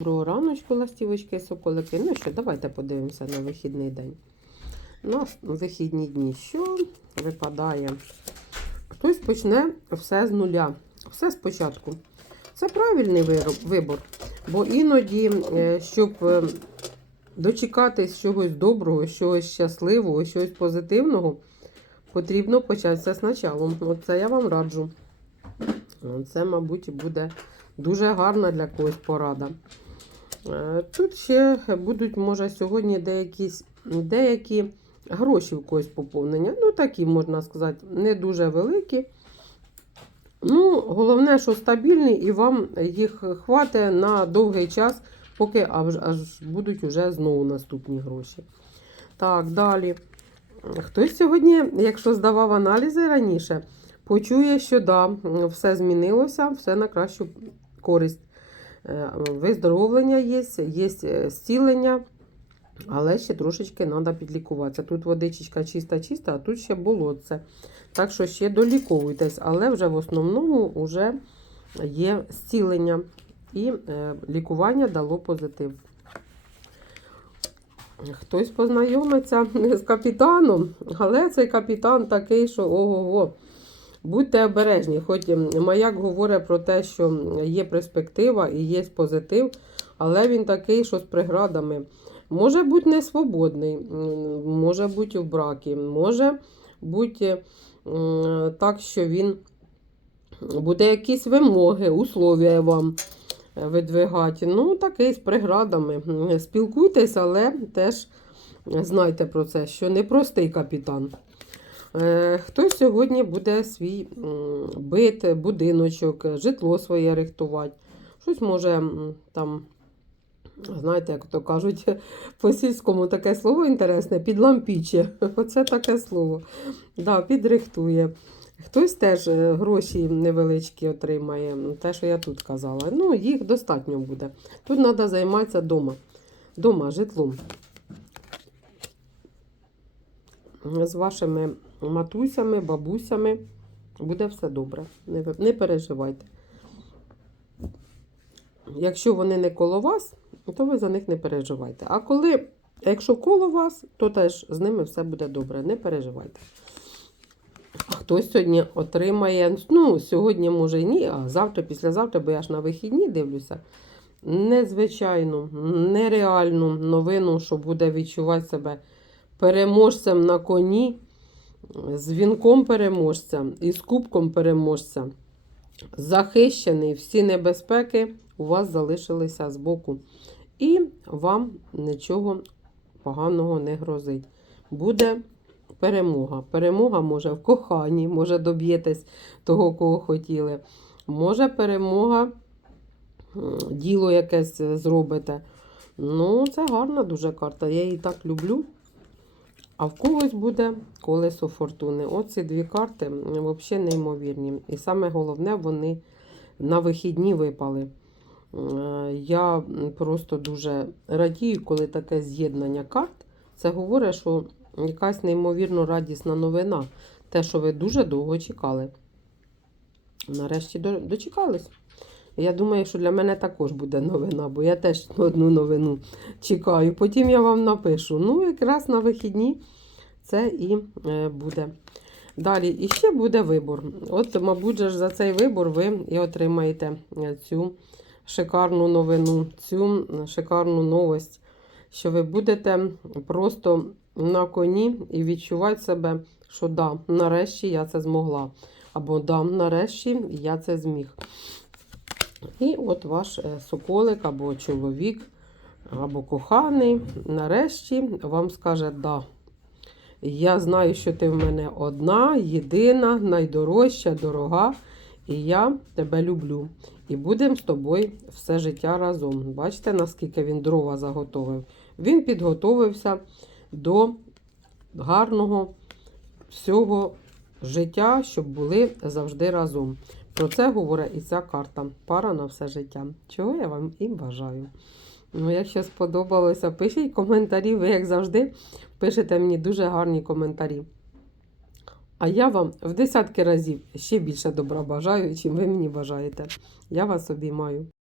Доброго раночку, ластівочки соколики. Ну що, давайте подивимося на вихідний день. У нас вихідні дні що випадає? Хтось почне все з нуля. Все спочатку. Це правильний вибор. Бо іноді, е, щоб е, дочекатись чогось доброго, чогось щасливого, чогось позитивного, потрібно почати все спочатку. Оце я вам раджу. Це, мабуть, буде дуже гарна для когось порада. Тут ще будуть, може, сьогодні деякі, деякі гроші в когось поповнення. Ну, такі, можна сказати, не дуже великі. Ну, головне, що стабільні, і вам їх хватить на довгий час, поки аж, аж будуть уже знову наступні гроші. Так, далі. Хтось сьогодні, якщо здавав аналізи раніше, почує, що да, все змінилося, все на кращу користь. Е, Виздоровлення є, є е, зцілення, але ще трошечки треба підлікуватися. Тут водичка чиста-чиста, а тут ще болотце. Так що ще доліковуйтесь, але вже в основному вже є зцілення. І е, лікування дало позитив. Хтось познайомиться з капітаном, але цей капітан такий, що ого-го. Будьте обережні, хоч маяк говорить про те, що є перспектива і є позитив, але він такий, що з преградами. Може бути не свободний, може бути в бракі, може бути так, що він буде якісь вимоги, условия вам видвигати. Ну, такий з преградами. Спілкуйтесь, але теж знайте про це, що непростий капітан. Е, Хтось сьогодні буде свій бит, будиночок, житло своє рихтувати. Щось може там, знаєте, як то кажуть, по сільському таке слово інтересне, підлампіче. Оце таке слово. Да, підрихтує. Хтось теж е, гроші невеличкі отримає, те, що я тут казала. Ну, їх достатньо буде. Тут треба займатися вдома. Дома, житлом. З вашими матусями, бабусями буде все добре. Не, не переживайте. Якщо вони не коло вас, то ви за них не переживайте. А коли, якщо коло вас, то теж з ними все буде добре. Не переживайте. А Хтось сьогодні отримає, ну, сьогодні може і ні, а завтра, післязавтра, бо я ж на вихідні дивлюся. Незвичайну, нереальну новину, що буде відчувати себе переможцем на коні, з вінком переможця і з кубком переможця. Захищений, всі небезпеки у вас залишилися збоку. І вам нічого поганого не грозить. Буде перемога. Перемога може в коханні, може доб'єтесь того, кого хотіли. Може перемога, діло якесь зробите. Ну, це гарна дуже карта. Я її так люблю. А в когось буде колесо фортуни. Оці дві карти взагалі неймовірні. І саме головне, вони на вихідні випали. Е, Я просто дуже радію, коли таке з'єднання карт. Це говорить, що якась неймовірно радісна новина. Те, що ви дуже довго чекали. Нарешті дочекались. Я думаю, що для мене також буде новина, бо я теж одну новину чекаю. Потім я вам напишу. Ну, якраз на вихідні це і е, буде. Далі, і ще буде вибор. От, мабуть, же за цей вибор ви і отримаєте е, цю шикарну новину, цю шикарну новость, що ви будете просто на коні і відчувати себе, що да, нарешті я це змогла. Або да, нарешті я це зміг. І от ваш е, соколик або чоловік, або коханий, нарешті вам скаже да. Я знаю, що ти в мене одна, єдина, найдорожча, дорога, і я тебе люблю. І будемо з тобою все життя разом. Бачите, наскільки він дрова заготовив? Він підготовився до гарного всього життя, щоб були завжди разом. Про це говорить і ця карта. Пара на все життя. Чого я вам і бажаю. Ну, якщо сподобалося, пишіть коментарі. Ви, як завжди, пишете мені дуже гарні коментарі. А я вам в десятки разів ще більше добра бажаю, чим ви мені бажаєте. Я вас обіймаю.